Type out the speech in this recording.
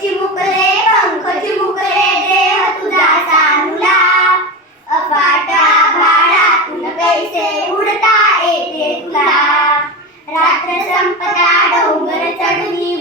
चिमुकले पंख चिमुकले देह तुझा सानुला. अफाटा भाळातून पैसे उडता येते तुला. रात्र संपदा डोंगर चढली